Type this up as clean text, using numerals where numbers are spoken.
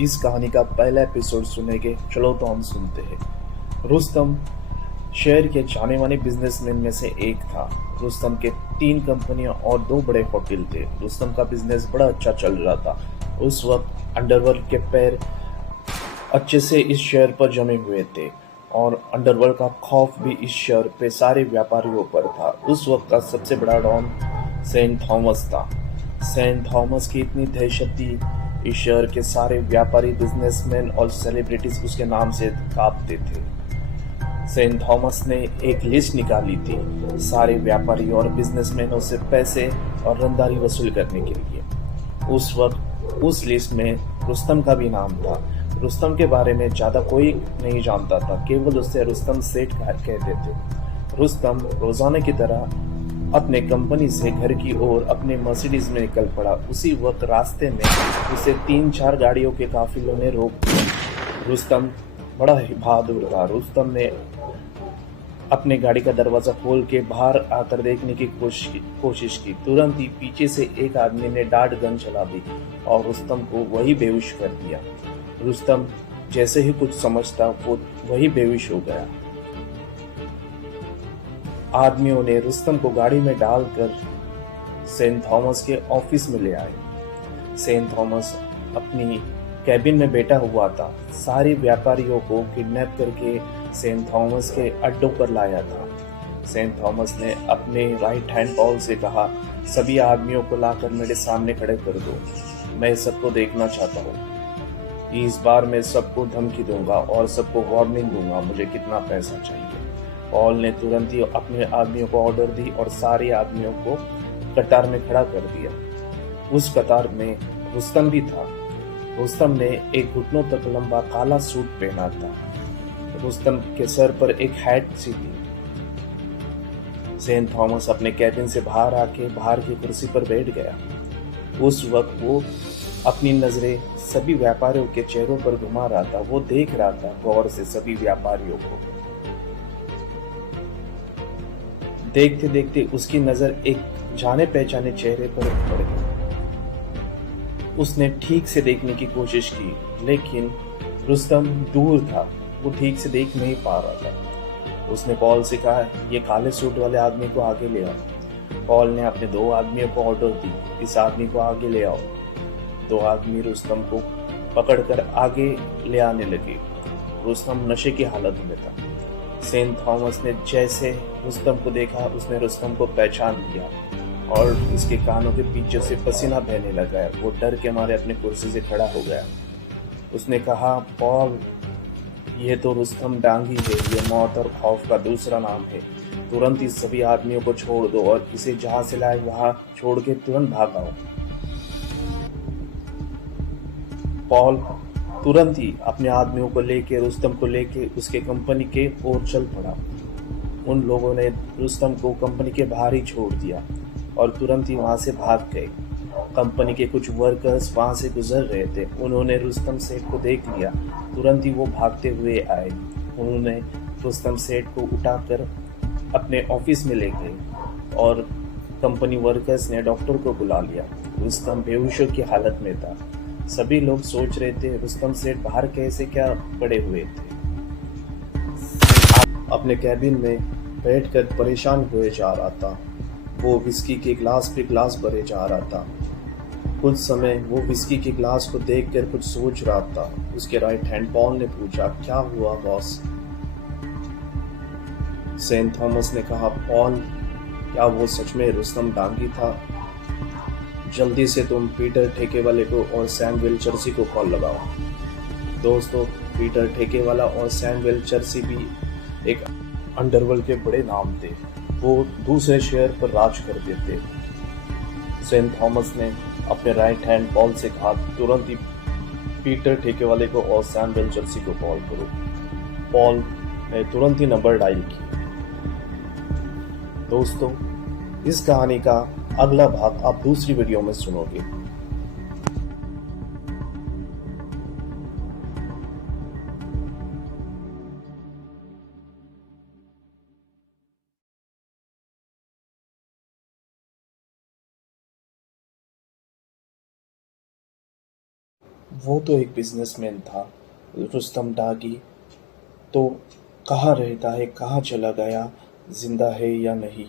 इस कहानी का पहला एपिसोड सुनेंगे। चलो तो हम सुनते हैं। रुस्तम शहर के जाने माने बिजनेसमैन में से एक था। रुस्तम के 3 कंपनियां और 2 बड़े होटल थे। रुस्तम का बिजनेस बड़ा अच्छा चल रहा था। उस वक्त अंडरवर्ल्ड के पैर अच्छे से इस शहर पर जमे हुए थे और अंडरवर्ल्ड का खौफ भी इस शहर पे सारे व्यापारियों पर था। उस वक्त का सबसे बड़ा डॉन सेंट थॉमस था। सेंट थॉमस की इतनी दहशत थी, इस शहर के सारे व्यापारी, बिजनेसमैन और सेलिब्रिटीज उसके नाम से कांपते थे। सेंट थॉमस ने एक लिस्ट निकाली थी सारे व्यापारी और बिजनेसमैनों से पैसे और रंगदारी वसूल करने के लिए। उस वक्त उस लिस्ट में रुस्तम का भी नाम था। रुस्तम के बारे में ज्यादा कोई नहीं जानता था, केवल उसे रुस्तम सेठ कहते थे। रुस्तम रोजाना की तरह अपने कंपनी से घर की ओर अपने मर्सिडीज में निकल पड़ा। उसी वक्त रास्ते में उसे 3-4 गाड़ियों के काफिलों ने रोक दिया। रुस्तम बड़ा ही बहादुर था। रुस्तम ने अपने गाड़ी का दरवाजा खोल के बाहर आकर देखने की कोशिश की। तुरंत ही पीछे से एक आदमी ने डार्ट गन चला दी और रुस्तम को वही बेहोश कर दिया। रुस्तम जैसे ही कुछ समझता वो वही बेहोश हो गया। आदमियों ने रुस्तम को गाड़ी में डालकर सेंट थॉमस के ऑफिस में ले आए। सेंट थॉमस अपनी कैबिन में बैठा हुआ था। सारे व्यापारियों को किडनैप करके सेंट थॉमस के अड्डों पर लाया था। सेंट थॉमस ने अपने राइट हैंड पॉल से कहा, सभी आदमियों को लाकर मेरे सामने खड़े कर दो, मैं सबको देखना चाहता हूँ। इस बार मैं सबको धमकी दूंगा और सबको वार्निंग दूंगा मुझे कितना पैसा चाहिए। पॉल ने तुरंत ही अपने आदमियों को ऑर्डर दी और सारे आदमियों को कतार में खड़ा कर दिया। उस कतार में रुस्तम भी था। रुस्तम ने एक घुटनों तक लंबा काला सूट पहना था। रुस्तम के सर पर एक हैट सी थी। सेंट थॉमस अपने कैबिन से बाहर आके बाहर की कुर्सी पर बैठ गया। उस वक्त वो अपनी नजरें सभी व्यापारियों के चेहरों पर घुमा रहा था। वो देख रहा था गौर से सभी व्यापारियों को। देखते देखते उसकी नजर एक जाने पहचाने चेहरे पर पड़ गई। उसने ठीक से देखने की कोशिश की, लेकिन रुस्तम दूर था, वो ठीक से देख नहीं पा रहा था। उसने पॉल से कहा, ये काले सूट वाले आदमी को आगे ले आओ। पॉल ने अपने 2 आदमियों को ऑर्डर दी, इस आदमी को आगे ले आओ। 2 आदमी रुस्तम को पकड़कर आगे ले आने लगे। रुस्तम नशे की हालत में था। सेंट थॉमस ने जैसे रुस्तम को देखा, उसने रुस्तम को पहचान लिया और उसके कानों के पीछे से पसीना बहने लगा। वो डर के मारे अपनी कुर्सी से खड़ा हो गया। उसने कहा, पॉल, ये तो रुस्तम डांगी है, ये मौत और खौफ का दूसरा नाम है। तुरंत इस सभी आदमियों को छोड़ दो और इसे जहां से लाए वहां छोड़ के तुरंत भाग आओ। पॉल तुरंत ही अपने आदमियों को लेके रुस्तम को लेके उसके कंपनी के ओर चल पड़ा। उन लोगों ने रुस्तम को कंपनी के बाहर ही छोड़ दिया और तुरंत ही वहां से भाग गए। कंपनी के कुछ वर्कर्स वहां से गुजर रहे थे। उन्होंने रुस्तम सेठ को देख लिया। तुरंत ही वो भागते हुए आए। उन्होंने रुस्तम सेठ को उठाकर अपने ऑफिस में ले गए और कंपनी वर्कर्स ने डॉक्टर को बुला लिया। रुस्तम बेहोशों की हालत में था। सभी लोग सोच रहे थे रुस्तम सेठ बाहर कैसे क्या पड़े हुए थे। अपने कैबिन में बैठकर परेशान हुए जा रहा था। वो विस्की के ग्लास पे ग्लास भरे जा रहा था। कुछ समय वो विस्की के ग्लास को देखकर कुछ सोच रहा था। उसके राइट हैंड पॉल ने पूछा, क्या हुआ बॉस? सेंट थॉमस ने कहा, पॉल, क्या वो सच में रुस्तम डांगी था? जल्दी से तुम पीटर ठेकेवाले को और सैमुएल चर्ची को कॉल लगाओ। दोस्तों, पीटर ठेकेवाला और सैमुएल चर्ची भी एक अंडरवर्ल्ड के बड़े नाम थे। वो दूसरे शहर पर राज करते थे। सेंट थॉमस ने अपने राइट हैंड पॉल से कहा, तुरंत ही पीटर ठेकेवाले को और सैमुएल चर्ची को कॉल करो। पॉल ने तुरंत ही नंबर डायल किया। दोस्तों, इस कहानी का अगला भाग आप दूसरी वीडियो में सुनोगे। वो तो एक बिजनेसमैन था, रुस्तम डागी। तो कहाँ रहता है, कहाँ चला गया, जिंदा है या नहीं,